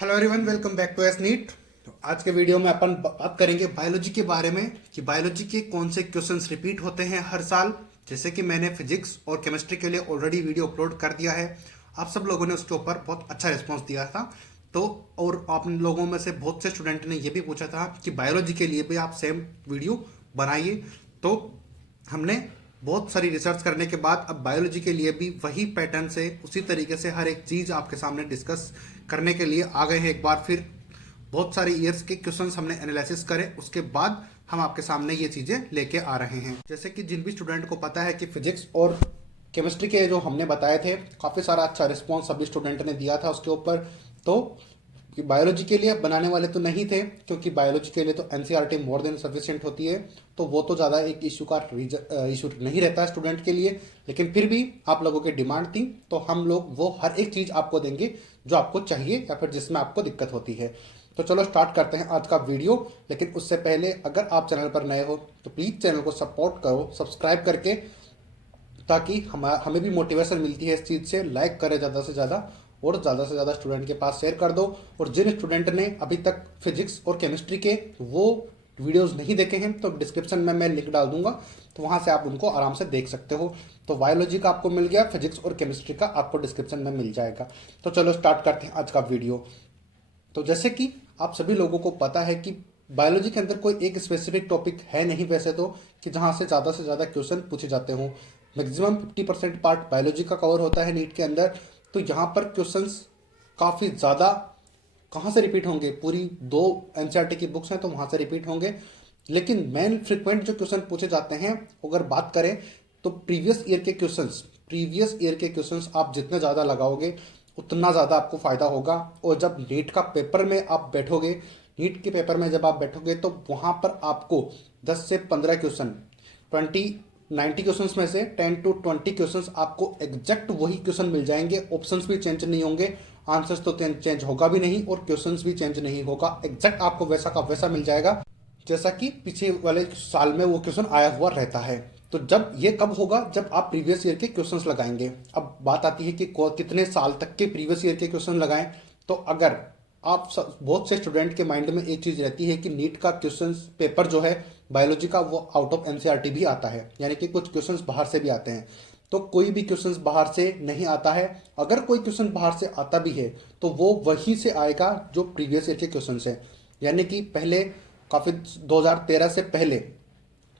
Hello everyone, welcome back to S NEET. तो आज के वीडियो में अपन बात करेंगे बायोलॉजी के बारे में कि बायोलॉजी के कौन से क्वेश्चंस रिपीट होते हैं हर साल। जैसे कि मैंने फिजिक्स और केमिस्ट्री के लिए ऑलरेडी वीडियो अपलोड कर दिया है। आप सब लोगों ने उसके ऊपर बहुत अच्छा रिस्पॉन्स दिया था। तो और आप लोगों में से बहुत से स्टूडेंट ने ये भी पूछा था कि बायोलॉजी के लिए भी आप सेम वीडियो बनाइए। तो हमने बहुत सारी रिसर्च करने के बाद अब बायोलॉजी के लिए भी वही पैटर्न से उसी तरीके से हर एक चीज़ आपके सामने डिस्कस करने के लिए आ गए हैं। एक बार फिर बहुत सारे ईयर्स के क्वेश्चंस हमने एनालिसिस करे, उसके बाद हम आपके सामने ये चीज़ें लेके आ रहे हैं। जैसे कि जिन भी स्टूडेंट को पता है कि फिजिक्स और केमिस्ट्री के जो हमने बताए थे, काफ़ी सारा अच्छा रिस्पॉन्स सभी स्टूडेंट ने दिया था उसके ऊपर। तो कि बायोलॉजी के लिए बनाने वाले तो नहीं थे, क्योंकि बायोलॉजी के लिए तो एनसीईआरटी मोर देन सफिशिएंट होती है। तो वो तो ज़्यादा एक इशू का इशू नहीं रहता है स्टूडेंट के लिए। लेकिन फिर भी आप लोगों की डिमांड थी, तो हम लोग वो हर एक चीज़ आपको देंगे जो आपको चाहिए या फिर जिसमें आपको दिक्कत होती है। तो चलो स्टार्ट करते हैं आज का वीडियो। लेकिन उससे पहले अगर आप चैनल पर नए हो तो प्लीज़ चैनल को सपोर्ट करो सब्सक्राइब करके, ताकि हमें भी मोटिवेशन मिलती है इस चीज़ से। लाइक करें ज़्यादा से ज़्यादा और ज़्यादा से ज़्यादा स्टूडेंट के पास शेयर कर दो। और जिन स्टूडेंट ने अभी तक फिजिक्स और केमिस्ट्री के वो वीडियोस नहीं देखे हैं तो डिस्क्रिप्शन में मैं लिंक डाल दूंगा, तो वहाँ से आप उनको आराम से देख सकते हो। तो बायोलॉजी का आपको मिल गया, फिजिक्स और केमिस्ट्री का आपको डिस्क्रिप्शन में मिल जाएगा। तो चलो स्टार्ट करते हैं आज का वीडियो। तो जैसे कि आप सभी लोगों को पता है कि बायोलॉजी के अंदर कोई एक स्पेसिफिक टॉपिक है नहीं वैसे तो, कि जहाँ से ज़्यादा क्वेश्चन पूछे जाते हों। मैक्सिमम 50% पार्ट बायोलॉजी का कवर होता है नीट के अंदर। तो यहाँ पर क्वेश्चंस काफ़ी ज़्यादा कहाँ से रिपीट होंगे, पूरी 2 एनसीईआरटी की बुक्स हैं तो वहाँ से रिपीट होंगे। लेकिन मेन फ्रिक्वेंट जो क्वेश्चन पूछे जाते हैं, अगर बात करें तो प्रीवियस ईयर के क्वेश्चंस आप जितने ज़्यादा लगाओगे उतना ज़्यादा आपको फ़ायदा होगा। और जब नीट का पेपर में आप बैठोगे, नीट के पेपर में जब आप बैठोगे तो वहाँ पर आपको 10 से 15 क्वेश्चन, 90 क्वेश्चंस में से 10 to 20 क्वेश्चंस आपको एग्जैक्ट वही क्वेश्चन मिल जाएंगे। ऑप्शंस भी चेंज नहीं होंगे, आंसर्स तो चेंज होगा भी नहीं और क्वेश्चंस भी चेंज नहीं होगा। एग्जैक्ट आपको वैसा का वैसा मिल जाएगा जैसा कि पीछे वाले साल में वो क्वेश्चन आया हुआ रहता है। तो जब ये कब होगा, जब आप प्रीवियस ईयर के क्वेश्चंस लगाएंगे। अब बात आती है कि कितने साल तक के प्रीवियस ईयर के क्वेश्चन लगाएं। तो अगर बहुत से स्टूडेंट के माइंड में एक चीज़ रहती है कि नीट का क्वेश्चन पेपर जो है बायोलॉजी का वो आउट ऑफ एनसीईआरटी भी आता है, यानी कि कुछ क्वेश्चंस बाहर से भी आते हैं। तो कोई भी क्वेश्चंस बाहर से नहीं आता है। अगर कोई क्वेश्चन बाहर से आता भी है तो वो वही से आएगा जो प्रीवियस ईयर के क्वेश्चन है। यानी कि पहले काफ़ी 2013 से पहले,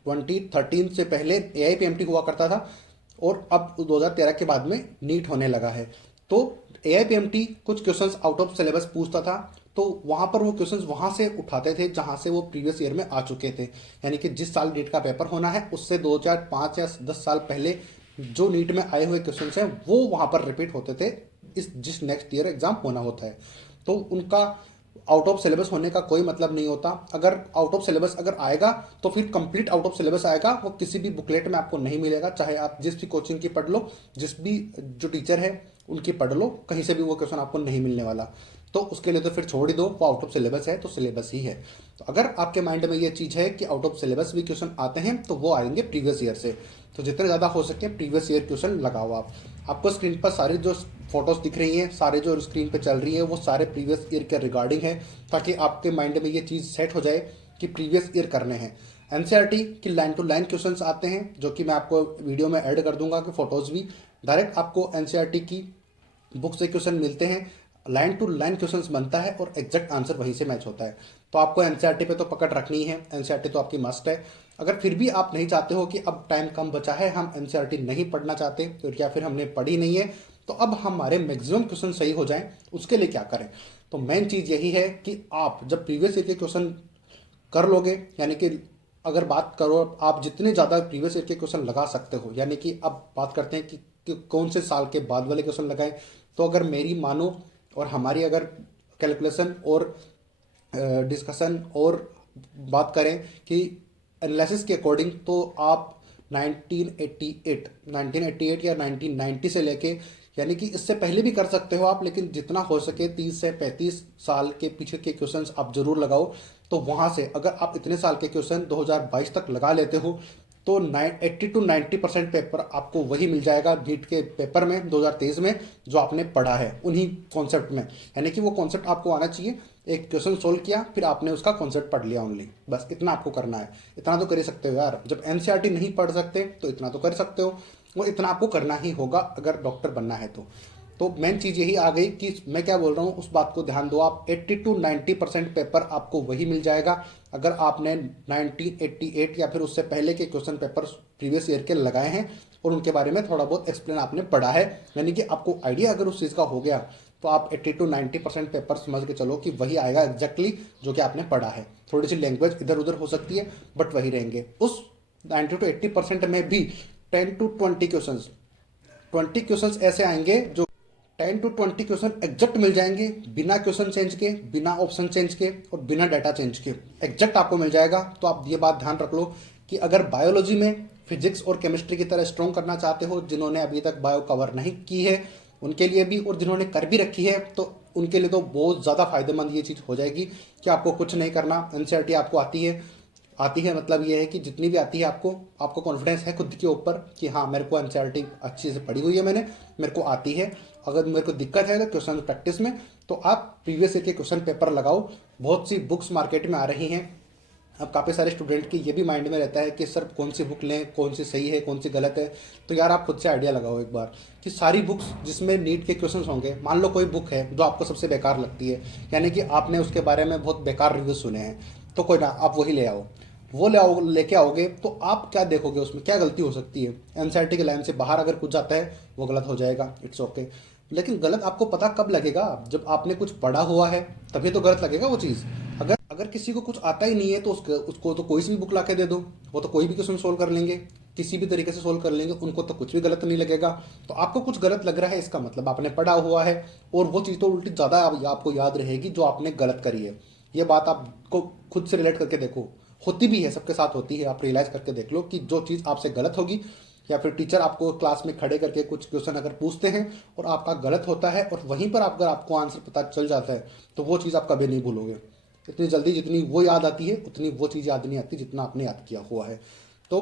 2013 से पहले एआईपीएमटी हुआ करता था और अब 2013 के बाद में नीट होने लगा है। तो एआईपीएमटी कुछ क्वेश्चंस आउट ऑफ सिलेबस पूछता था, तो वहां पर वो क्वेश्चंस वहां से उठाते थे जहां से वो प्रीवियस ईयर में आ चुके थे। यानी कि जिस साल नीट का पेपर होना है उससे 2005 या 10 साल पहले जो नीट में आए हुए क्वेश्चंस हैं वो वहां पर रिपीट होते थे इस जिस नेक्स्ट ईयर एग्जाम होना होता है। तो उनका आउट ऑफ सिलेबस होने का कोई मतलब नहीं होता। अगर आउट ऑफ सिलेबस अगर आएगा तो फिर कंप्लीट आउट ऑफ सिलेबस आएगा, वो किसी भी बुकलेट में आपको नहीं मिलेगा। चाहे आप जिस भी कोचिंग की पढ़ लो, जिस भी जो टीचर है उनकी पढ़ लो, कहीं से भी वो क्वेश्चन आपको नहीं मिलने वाला। तो उसके लिए तो फिर छोड़ ही दो, वो आउट ऑफ सिलेबस है तो सिलेबस ही है। तो अगर आपके माइंड में ये चीज़ है कि आउट ऑफ सिलेबस भी क्वेश्चन आते हैं तो वो आएंगे प्रीवियस ईयर से। तो जितने ज़्यादा हो सके प्रीवियस ईयर क्वेश्चन लगाओ आप। आपको स्क्रीन पर सारी जो फोटोज दिख रही हैं, सारे जो स्क्रीन पे चल रही है वो सारे प्रीवियस ईयर के रिगार्डिंग है, ताकि आपके माइंड में ये चीज़ सेट हो जाए कि प्रीवियस ईयर करने हैं। एनसीईआरटी की लाइन टू लाइन क्वेश्चंस आते हैं, जो कि मैं आपको वीडियो में ऐड कर दूंगा कि फोटोज भी डायरेक्ट आपको एनसीईआरटी की बुक से क्वेश्चन मिलते हैं। लाइन टू लाइन क्वेश्चंस बनता है और एग्जैक्ट आंसर वहीं से मैच होता है। तो आपको एनसीईआरटी पे तो पकड़ रखनी है, एनसीईआरटी तो आपकी मस्ट है। अगर फिर भी आप नहीं चाहते हो कि अब टाइम कम बचा है, हम एनसीईआरटी नहीं पढ़ना चाहते तो, या फिर हमने पढ़ी नहीं है, तो अब हमारे मैक्सिमम क्वेश्चन सही हो जाएं, उसके लिए क्या करें। तो मेन चीज़ यही है कि आप जब प्रीवियस ईयर के क्वेश्चन कर लोगे, यानी कि अगर बात करो आप जितने ज़्यादा प्रीवियस ईयर के क्वेश्चन लगा सकते हो, यानी कि अब बात करते हैं कि कौन से साल के बाद वाले क्वेश्चन लगाएं। तो अगर मेरी मानो और हमारी अगर कैलकुलेशन और डिस्कशन और बात करें कि एनालिसिस के अकॉर्डिंग, तो आप 1988 या 1990 से लेके, यानी कि इससे पहले भी कर सकते हो आप, लेकिन जितना हो सके 30 से 35 साल के पीछे के क्वेश्चंस आप जरूर लगाओ। तो वहाँ से अगर आप इतने साल के क्वेश्चन 2022 तक लगा लेते हो तो 80 to 90% पेपर आपको वही मिल जाएगा नीट के पेपर में 2023 में जो आपने पढ़ा है उन्हीं कॉन्सेप्ट में। यानी कि वो कॉन्सेप्ट आपको आना चाहिए, एक क्वेश्चन सोल्व किया फिर आपने उसका कॉन्सेप्ट पढ़ लिया ओनली, बस इतना आपको करना है। इतना तो कर ही सकते हो यार, जब एनसीईआरटी नहीं पढ़ सकते तो इतना तो कर सकते हो, और इतना आपको करना ही होगा अगर डॉक्टर बनना है तो मेन चीज़ यही आ गई कि मैं क्या बोल रहा हूँ उस बात को ध्यान दो आप। 80 to 90% पेपर आपको वही मिल जाएगा अगर आपने 1988 या फिर उससे पहले के क्वेश्चन पेपर प्रीवियस ईयर के लगाए हैं और उनके बारे में थोड़ा बहुत एक्सप्लेन आपने पढ़ा है। यानी कि आपको आइडिया अगर उस चीज़ का हो गया तो आप 80 to 90% पेपर समझ के चलो कि वही आएगा एग्जैक्टली जो कि आपने पढ़ा है। थोड़ी सी लैंग्वेज इधर उधर हो सकती है बट वही रहेंगे। उस 90 to 80% में भी 10 to 20 क्वेश्चन ऐसे आएंगे जो 10 to 20 क्वेश्चन एग्जैक्ट मिल जाएंगे, बिना क्वेश्चन चेंज के, बिना ऑप्शन चेंज के और बिना डाटा चेंज के एग्जैक्ट आपको मिल जाएगा। तो आप ये बात ध्यान रख लो कि अगर बायोलॉजी में फिजिक्स और केमिस्ट्री की तरह स्ट्रॉन्ग करना चाहते हो, जिन्होंने अभी तक बायो कवर नहीं की है उनके लिए भी, और जिन्होंने कर भी रखी है तो उनके लिए तो बहुत ज़्यादा फायदेमंद ये चीज़ हो जाएगी कि आपको कुछ नहीं करना। एनसीईआरटी आपको आती है मतलब ये है कि जितनी भी आती है आपको कॉन्फिडेंस है खुद के ऊपर कि हाँ मेरे को एनसीईआरटी अच्छी से पढ़ी हुई है, मेरे को आती है। अगर मेरे को दिक्कत है तो क्वेश्चन प्रैक्टिस में तो आप प्रीवियस ईयर के क्वेश्चन पेपर लगाओ। बहुत सी बुक्स मार्केट में आ रही हैं। अब काफ़ी सारे स्टूडेंट की ये भी माइंड में रहता है कि सर कौन सी बुक लें, कौन सी सही है, कौन सी गलत है। तो यार आप खुद से आइडिया लगाओ एक बार कि सारी बुक्स जिसमें नीट के क्वेश्चंस होंगे, मान लो कोई बुक है जो आपको सबसे बेकार लगती है, यानी कि आपने उसके बारे में बहुत बेकार रिव्यू सुने हैं, तो कोई ना आप वही ले आओ। वो लेके आओगे तो आप क्या देखोगे उसमें क्या गलती हो सकती है। एनसीईआरटी के लाइन से बाहर अगर कुछ जाता है वो गलत हो जाएगा, इट्स ओके। लेकिन गलत आपको पता कब लगेगा, जब आपने कुछ पढ़ा हुआ है तभी तो गलत लगेगा वो चीज़। अगर किसी को कुछ आता ही नहीं है तो उसको तो कोई सी भी बुक ला के दे दो, वो तो कोई भी क्वेश्चन सोल्व कर लेंगे, किसी भी तरीके से सोल्व कर लेंगे, उनको तो कुछ भी गलत नहीं लगेगा। तो आपको कुछ गलत लग रहा है इसका मतलब आपने पढ़ा हुआ है, और वो चीज़ तो उल्टी ज़्यादा आपको याद रहेगी जो आपने गलत करी है। ये बात आपको खुद से रिलेट करके देखो, होती भी है, सबके साथ होती है। आप रियलाइज करके देख लो कि जो चीज़ आपसे गलत होगी, या फिर टीचर आपको क्लास में खड़े करके कुछ क्वेश्चन अगर पूछते हैं और आपका गलत होता है और वहीं पर अगर आपको आंसर पता चल जाता है तो वो चीज़ आप कभी नहीं भूलोगे। इतनी जल्दी जितनी वो याद आती है उतनी वो चीज़ याद नहीं आती जितना आपने याद किया हुआ है। तो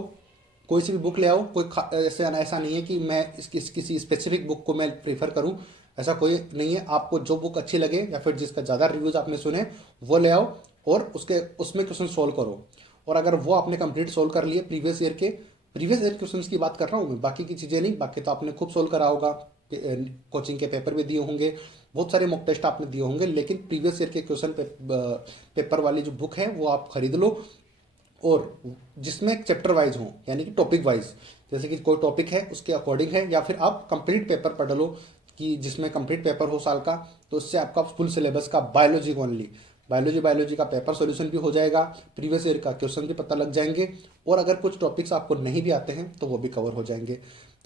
कोई सी भी बुक ले आओ, कोई ऐसा नहीं है कि मैं किसी स्पेसिफिक बुक को मैं प्रीफर करूं, ऐसा कोई नहीं है। आपको जो बुक अच्छी लगे या फिर जिसका ज़्यादा रिव्यूज आपने सुने वो ले आओ और उसमें क्वेश्चन सोल्व करो। और अगर वो आपने कंप्लीट सोल्व कर लिए प्रीवियस ईयर क्वेश्चंस की बात कर रहा हूँ मैं, बाकी की चीज़ें नहीं, बाकी तो आपने खूब सोल्व करा होगा, कोचिंग के पेपर भी दिए होंगे, बहुत सारे मॉक टेस्ट आपने दिए होंगे, लेकिन प्रीवियस ईयर के क्वेश्चन पेपर वाली जो बुक है वो आप खरीद लो, और जिसमें चैप्टर वाइज हो, यानी कि टॉपिक वाइज, जैसे कि कोई टॉपिक है उसके अकॉर्डिंग है, या फिर आप कंप्लीट पेपर पढ़ लो कि जिसमें कंप्लीट पेपर हो साल का, तो उससे आपका फुल सिलेबस का बायोलॉजी का पेपर सॉल्यूशन भी हो जाएगा, प्रीवियस ईयर का क्वेश्चन भी पता लग जाएंगे, और अगर कुछ टॉपिक्स आपको नहीं भी आते हैं तो वो भी कवर हो जाएंगे।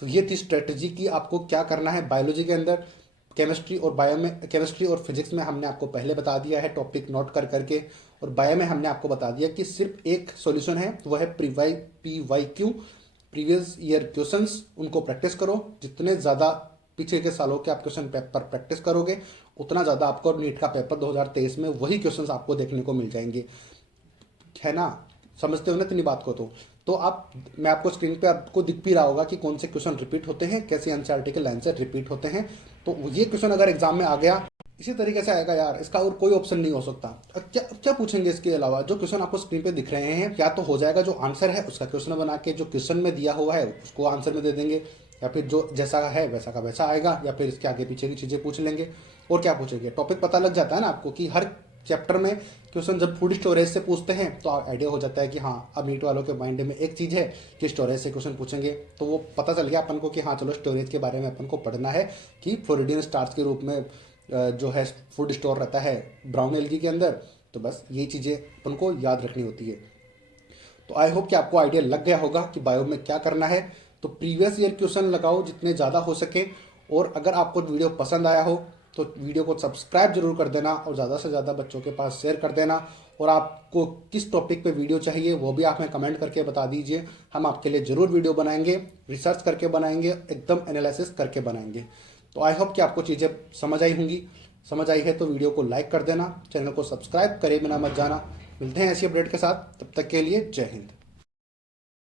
तो ये थी स्ट्रेटजी कि आपको क्या करना है बायोलॉजी के अंदर। केमिस्ट्री और फिजिक्स में हमने आपको पहले बता दिया है टॉपिक नोट कर करके, और बायो में हमने आपको बता दिया कि सिर्फ एक सॉल्यूशन है, वो है PYQ, प्रीवियस ईयर क्वेश्चंस। उनको प्रैक्टिस करो, जितने ज़्यादा पीछे के सालों के आप क्वेश्चन पेपर प्रैक्टिस करोगे उतना ज़्यादा आपको नीट का पेपर 2023 में वही क्वेश्चंस आपको देखने को मिल जाएंगे, है ना। समझते हो ना इतनी बात को। तो मैं आपको स्क्रीन पे आपको दिख भी रहा होगा कि कौन से क्वेश्चन रिपीट होते हैं, कैसे एनसीईआरटी के लाइन से रिपीट होते हैं। तो ये क्वेश्चन अगर एग्जाम में आ गया इसी तरीके से आएगा यार, इसका और कोई ऑप्शन नहीं हो सकता। क्या पूछेंगे इसके अलावा, जो क्वेश्चन आपको स्क्रीन पे दिख रहे हैं, या तो हो जाएगा जो आंसर है उसका क्वेश्चन बना के जो क्वेश्चन में दिया हुआ है उसको आंसर में दे देंगे, या फिर जो जैसा है वैसा का वैसा आएगा, या फिर इसके आगे पीछे की चीज़ें पूछ लेंगे। और क्या पूछेंगे, टॉपिक पता लग जाता है ना आपको कि हर चैप्टर में क्वेश्चन जब फूड स्टोरेज से पूछते हैं तो आइडिया हो जाता है कि हाँ अब नीट वालों के माइंड में एक चीज़ है कि स्टोरेज से क्वेश्चन पूछेंगे, तो वो पता चल गया अपन को कि हाँ चलो स्टोरेज के बारे में अपन को पढ़ना है कि फ्लोरिडियन स्टार्च के रूप में जो है फूड स्टोर रहता है ब्राउन एल्गी के अंदर। तो बस ये चीज़ें अपन को याद रखनी होती है। तो आई होप कि आपको आइडिया लग गया होगा कि बायो में क्या करना है। तो प्रीवियस ईयर क्वेश्चन लगाओ जितने ज़्यादा हो सके, और अगर आपको वीडियो पसंद आया हो तो वीडियो को सब्सक्राइब जरूर कर देना और ज़्यादा से ज़्यादा बच्चों के पास शेयर कर देना। और आपको किस टॉपिक पे वीडियो चाहिए वो भी आप हमें कमेंट करके बता दीजिए, हम आपके लिए ज़रूर वीडियो बनाएंगे, रिसर्च करके बनाएंगे, एकदम एनालिसिस करके बनाएंगे। तो आई होप कि आपको चीज़ें समझ आई होंगी। समझ आई है तो वीडियो को लाइक कर देना, चैनल को सब्सक्राइब करे बिना मत जाना। मिलते हैं ऐसी अपडेट के साथ, तब तक के लिए जय हिंद।